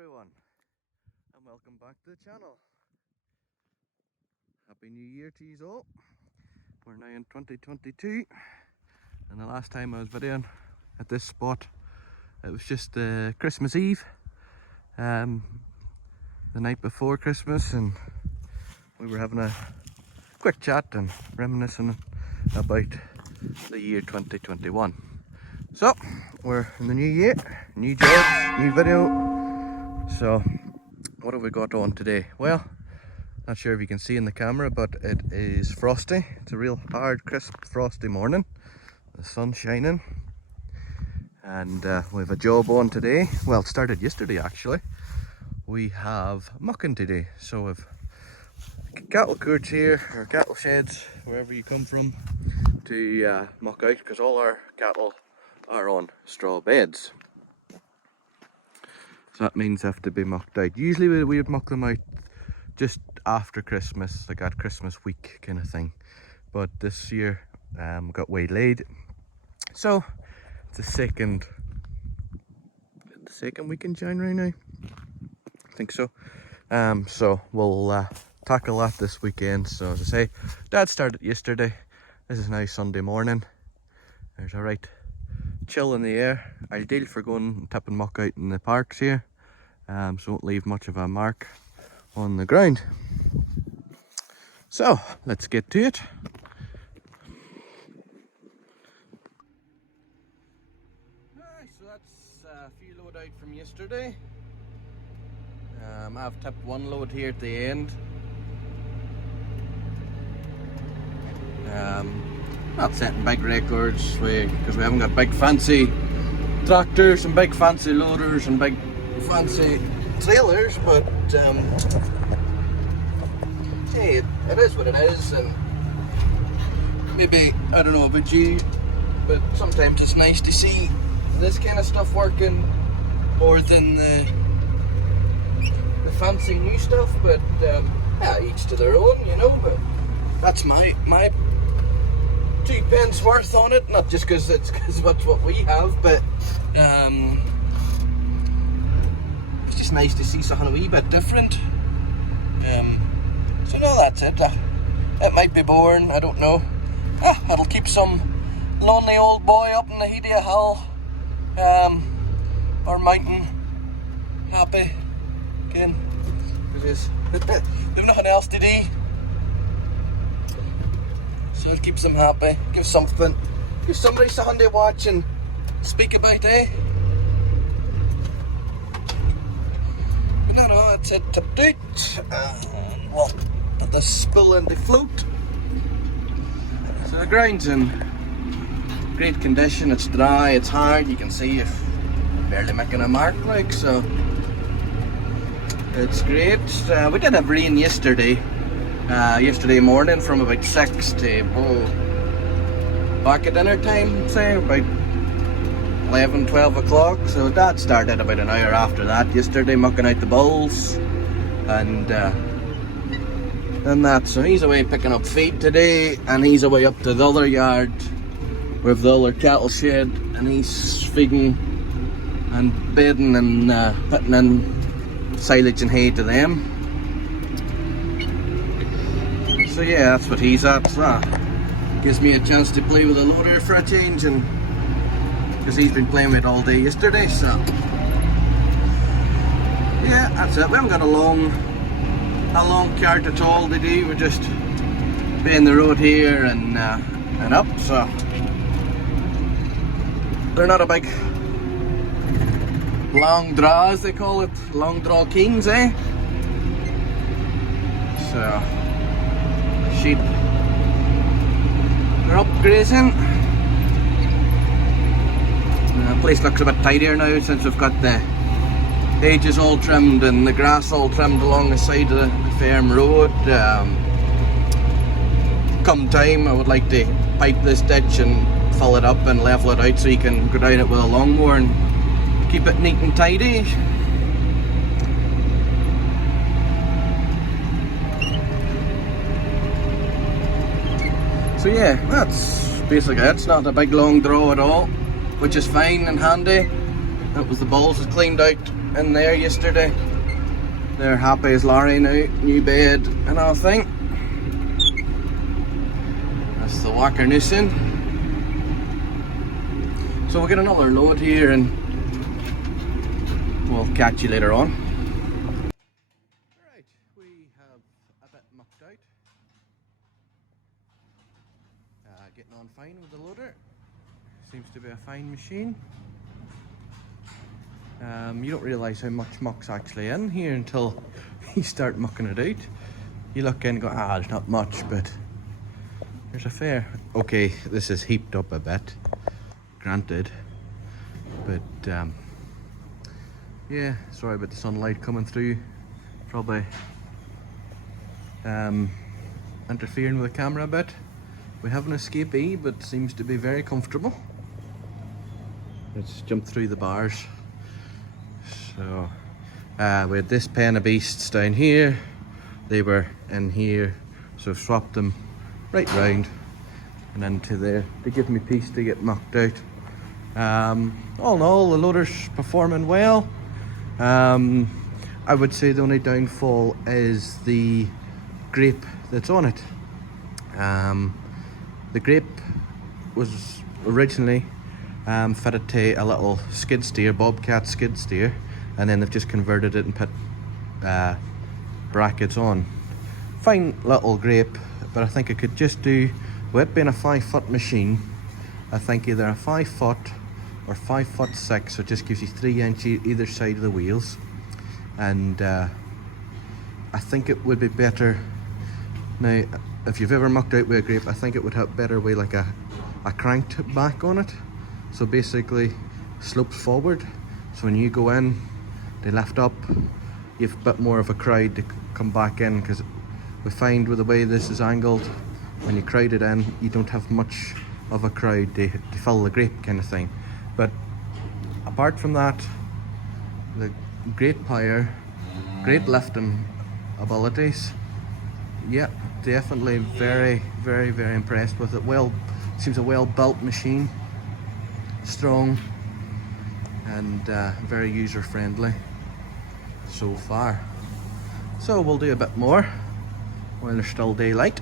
everyone, and welcome back to the channel. Happy New Year to you all. We're now in 2022, and the last time I was videoing at this spot, it was just Christmas Eve, the night before Christmas, and we were having a quick chat and reminiscing about the year 2021. So we're in the new year, new job, new video. So what have we got on today? Well, not sure if you can see in the camera, but it is frosty. It's a real hard, crisp, frosty morning. The sun's shining, and we have a job on today. Well, it started yesterday actually. We have mucking today, so we've cattle courts here, or cattle sheds, wherever you come from, to muck out, because all our cattle are on straw beds. So that means they have to be mucked out. Usually we would muck them out just after Christmas, like at Christmas week kind of thing. But this year we got waylaid. So it's the second week in January now. I think so. So we'll tackle that this weekend. So as I say, Dad started yesterday. This is now Sunday morning. There's a right chill in the air. Ideal for going and tipping muck out in the parks here. So won't leave much of a mark on the ground. So let's get to it. Alright, so that's a few load out from yesterday. I've tipped one load here at the end. Not setting big records because we haven't got big fancy tractors and big fancy loaders and big fancy trailers, but hey, it is what it is. And maybe, I don't know about you, but sometimes it's nice to see this kind of stuff working more than the fancy new stuff. But yeah, each to their own, you know. But that's my 2 pence worth on it, not just because that's what we have, but it's just nice to see something a wee bit different. So no, that's it. It might be boring, I don't know. It'll keep some lonely old boy up in the heat of a hill or mountain happy again, because there's nothing else to do. So it keeps them happy, gives somebody something to watch and speak about, eh? But no, that's it, tipped out. Well, put the spool into float. So the ground's in great condition, it's dry, it's hard, you can see if barely making a mark, like, so it's great. We did have rain yesterday. Yesterday morning from about 6 to back at dinner time, say about 11-12 o'clock. So Dad started about an hour after that yesterday mucking out the bulls and that. So he's away picking up feed today, and he's away up to the other yard with the other cattle shed, and he's feeding and bedding and putting in silage and hay to them. So yeah, that's what he's at. So gives me a chance to play with a loader for a change, and because he's been playing with it all day yesterday. So yeah, that's it. We haven't got a long cart at all to do. We're just paying the road here and up. So they're not a big long draw, as they call it, long draw kings, eh? So sheep, they're up grazing. The place looks a bit tidier now since we've got the hedges all trimmed and the grass all trimmed along the side of the farm road. Come time, I would like to pipe this ditch and fill it up and level it out so you can go down it with a lawnmower and keep it neat and tidy. So yeah, that's basically it. It's not a big long draw at all, which is fine and handy. That was the balls is cleaned out in there yesterday. They're happy as Larry now, new bed and everything. That's the Wacker Neuson. So we'll get another load here and we'll catch you later on. Alright, we have a bit mucked out. Getting on fine with the loader. Seems to be a fine machine. You don't realise how much muck's actually in here until you start mucking it out. You look in and go, there's not much, but there's a fair. Okay, this is heaped up a bit, granted, but yeah, sorry about the sunlight coming through, probably interfering with the camera a bit. We have an escapee, but seems to be very comfortable. Let's jump through the bars. So we had this pen of beasts down here, they were in here, so I've swapped them right round and into there to give me peace to get mucked out. All in all, the loader's performing well. I would say the only downfall is the grape that's on it. The grape was originally fitted to a little skid steer, Bobcat skid steer, and then they've just converted it and put brackets on. Fine little grape, but I think I could just do, with it being a 5-foot machine, I think either a 5-foot or 5'6", so it just gives you 3 inches either side of the wheels. And I think it would be better. Now, if you've ever mucked out with a grape, I think it would have better with like a cranked back on it. So basically slopes forward, so when you go in, they lift up, you have a bit more of a crowd to come back in, because we find with the way this is angled, when you crowd it in, you don't have much of a crowd to fill the grape kind of thing. But apart from that, the great power, great lifting abilities. Yeah, definitely very, very, very impressed with it. Well, seems a well-built machine, strong, and very user-friendly so far. So we'll do a bit more while there's still daylight.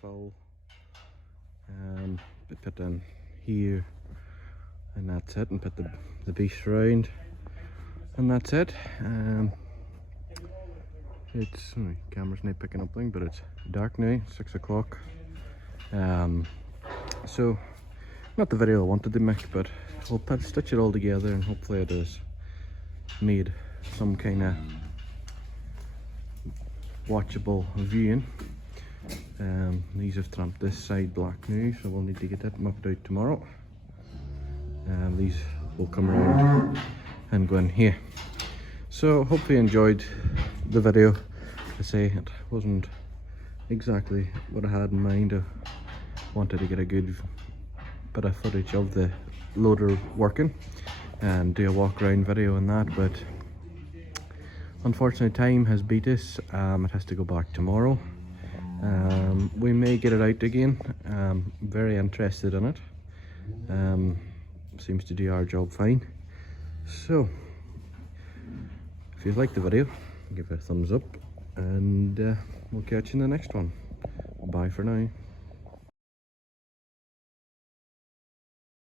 full. We put in here, and that's it, and put the beast round, and that's it. It's camera's not picking up thing, but it's dark now, 6 o'clock. So not the video I wanted to make, but we'll stitch it all together, and hopefully it has made some kind of watchable viewing. These have tramped this side black now, so we'll need to get that mucked out tomorrow. These will come around and go in here. So hopefully you enjoyed the video. I say it wasn't exactly what I had in mind. I wanted to get a good bit of footage of the loader working and do a walk around video on that, but unfortunately time has beat us. It has to go back tomorrow. We may get it out again. Very interested in it. Seems to do our job fine. So if you like the video, give it a thumbs up, and we'll catch you in the next one. Bye for now.